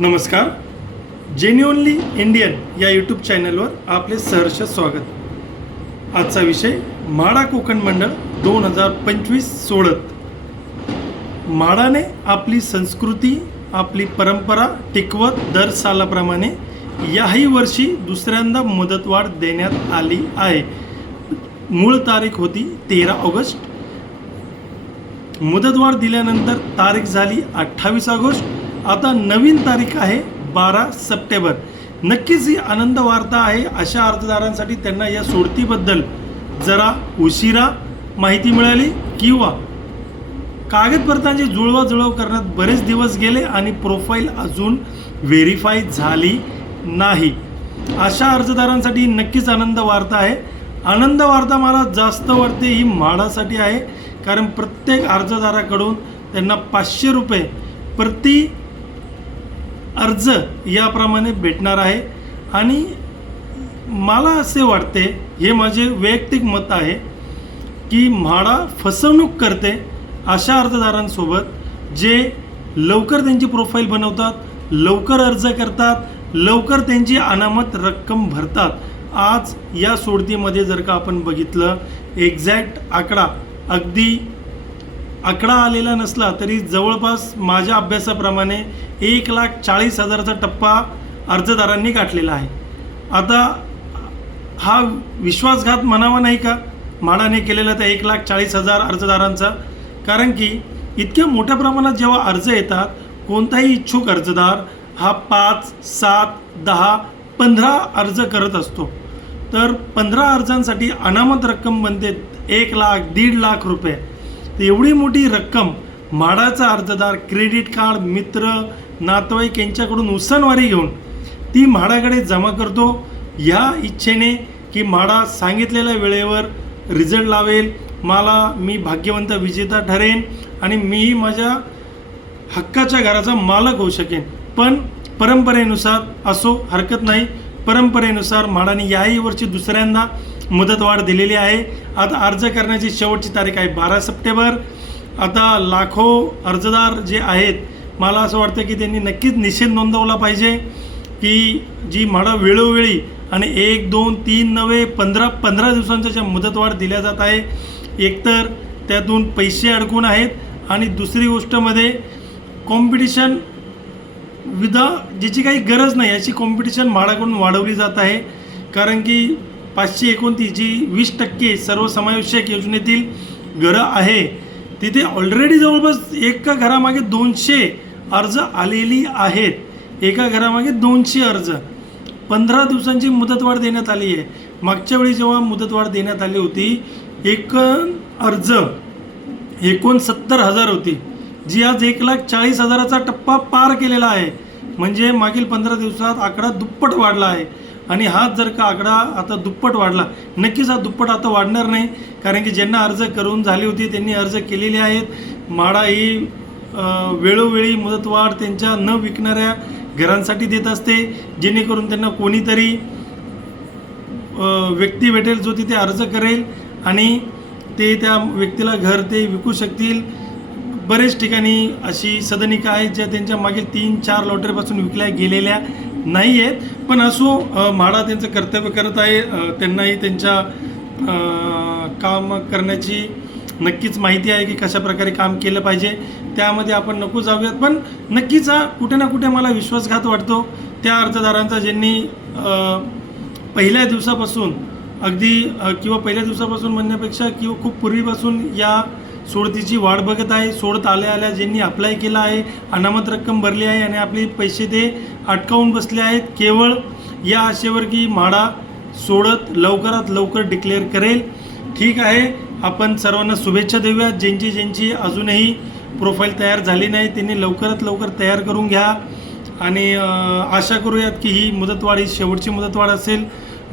नमस्कार. Genuinely Indian या YouTube चॅनलवर आपले सहर्ष स्वागत. आजचा विषय म्हाडा कोकण मंडळ 2025 सोडत. म्हाडाने आपली संस्कृती आपली परंपरा टिकवत दर सालाप्रमाणे याही वर्षी दुसऱ्यांदा मुदतवाढ देण्यात आली आहे. मूळ तारीख होती 13 ऑगस्ट. मुदतवाढ दिल्यानंतर तारीख झाली 28 ऑगस्ट. आता नवीन तारीख आहे 12 सप्टेंबर. नक्कीच ही आनंद वार्ता आहे अशा अर्जदारांसाठी. त्यांना या सोडतीबद्दल जरा उशिरा माहिती मिळाली किंवा कागदपत्रांची जुळवाजुळव करण्यात बरेच दिवस गेले आणि प्रोफाईल अजून व्हेरीफाय झाली नाही. अशा अर्जदारांसाठी नक्कीच आनंद वार्ता आहे. आनंद वार्ता मला जास्त वाटते ही म्हाडासाठी आहे, कारण प्रत्येक अर्जदाराकडून त्यांना 500 रुपये प्रति अर्ज याप्रमाणे भेटणार आहे. आणि मला असे वाटते, हे माझे वैयक्तिक मत आहे, की म्हाडा फसवणूक करते अशा अर्जदारांसोबत जे लवकर त्यांची प्रोफाईल बनवतात, लवकर अर्ज करतात, लवकर त्यांची अनामत रक्कम भरतात. आज या सोडतीमध्ये जर का आपण बघितलं, एक्झॅक्ट अगदी आकडा आलेला नसला तरी जवळपास माझ्या अभ्यासाप्रमाणे 1,40,000चा टप्पा अर्जदारांनी गाठलेला आहे. आता हा विश्वासघात म्हणावा नाही का म्हाडाने केलेला त्या 1,40,000 अर्जदारांचा? कारण की इतक्या मोठ्या प्रमाणात जेव्हा अर्ज येतात, कोणताही इच्छुक अर्जदार हा 5, 7, 10, 15 अर्ज करत असतो. तर 15 अर्जांसाठी अनामत रक्कम बनते 1 लाख 1.5 लाख रुपये. तर एवढी मोठी रक्कम म्हाडाचा अर्जदार क्रेडिट कार्ड, मित्र, नातेवाईक यांच्याकडून उसनवारी घेऊन ती म्हाडाकडे जमा करतो, ह्या इच्छेने की म्हाडा सांगितलेल्या वेळेवर रिझल्ट लावेल, मी भाग्यवंत विजेता ठरेन आणि मीही माझ्या हक्काच्या घराचा मालक होऊ शकेन. पण परंपरेनुसार असो हरकत नाही, परंपरेनुसार म्हाडाने याही वर्षी दुसऱ्यांदा मुदतवाढ दिलेली आहे. आता अर्ज करण्याची शेवटची तारीख आहे 12 सप्टेंबर. आता लाखो अर्जदार जे आहेत, मला असं वाटतं की त्यांनी नक्कीच निषेध नोंदवला पाहिजे की जी म्हाडा वेळोवेळी आणि 1, 2, 3 नव्हे 15 दिवसांच्या ज्या मुदतवाढ दिल्या जात आहे, एकतर त्यातून पैसे अडकून आहेत आणि दुसरी गोष्टमध्ये कॉम्पिटिशन ज्याची काही गरज नाही अशी कॉम्पिटिशन म्हाडाकडून वाढवली जात आहे. कारण की 529 जी 20% सर्वसमावेशक योजनेतील घरं आहे, तिथे ऑलरेडी जवळपास एका घरामागे 200 अर्ज आलेली आहेत. एका घरामागे 200 अर्ज. 15 दिवसांची मुदतवाढ देण्यात आली आहे. मागच्या वेळी जेव्हा मुदतवाढ देण्यात आली होती, अर्ज 69,000 होती, जी आज 1,40,000चा टप्पा पार केलेला आहे. म्हणजे मागील 15 दिवसात आकडा दुप्पट वाढला आहे. आणि हाच जर का आकडा आता दुप्पट वाढला, नक्कीच हा दुप्पट आता वाढणार नाही, कारण की ज्यांना अर्ज करून झाली होती त्यांनी अर्ज केलेले आहेत. म्हाडा ही वेळोवेळी मुदतवाढ त्यांच्या न विकणाऱ्या घरांसाठी देत असते, जेणेकरून त्यांना कोणीतरी व्यक्ती भेटेल जो तिथे अर्ज करेल आणि ते त्या व्यक्तीला घर ते विकू शकतील. बरेच ठिकाणी अशी सदनिका आहेत ज्या त्यांच्या मागील 3-4 लॉटरीपासून विकल्या गेलेल्या नाही आहेत. पण असो, म्हाडा त्यांचं कर्तव्य करत आहे. त्यांनाही त्यांच्या काम करण्याची नक्कीच माहिती आहे की कशा प्रकारे काम केलं पाहिजे. त्यामध्ये आपण नको जाऊयात. पण नक्कीच हा कुठे ना कुठे मला विश्वासघात वाटतो त्या अर्जदारांचा, ज्यांनी पहिल्या दिवसापासून किंवा पहिल्या दिवसापासून म्हणण्यापेक्षा किंवा खूप पूर्वीपासून या सोडतीची वाट बघत आहे. सोडत आल्या ज्यांनी अप्लाय केला आहे, अनामत रक्कम भरली आहे आणि आपले पैसे ते अटकावून बसले आहेत, केवळ या आशेवर की म्हाडा सोडत लवकरात लवकर डिक्लेअर करेल. ठीक आहे, आपण सर्वांना शुभेच्छा देऊयात. ज्यांची अजूनही प्रोफाईल तयार झाली नाही त्यांनी लवकरात लवकर तयार करून घ्या. आणि आशा करूयात की ही मुदतवाढ ही शेवटची मुदतवाढ असेल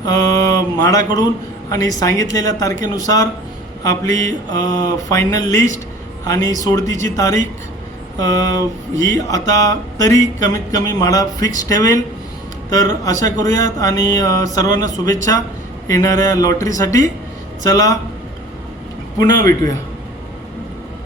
म्हाडाकडून. आणि सांगितलेल्या तारखेनुसार आपली फायनल लिस्ट आणि सोडतीची तारीख ही आता तरी कमीत कमी म्हाडा फिक्स ठेवेल. तर आशा करूयात आणि सर्वांना शुभेच्छा येणाऱ्या लॉटरीसाठी. चला पुन्हा भेटूया.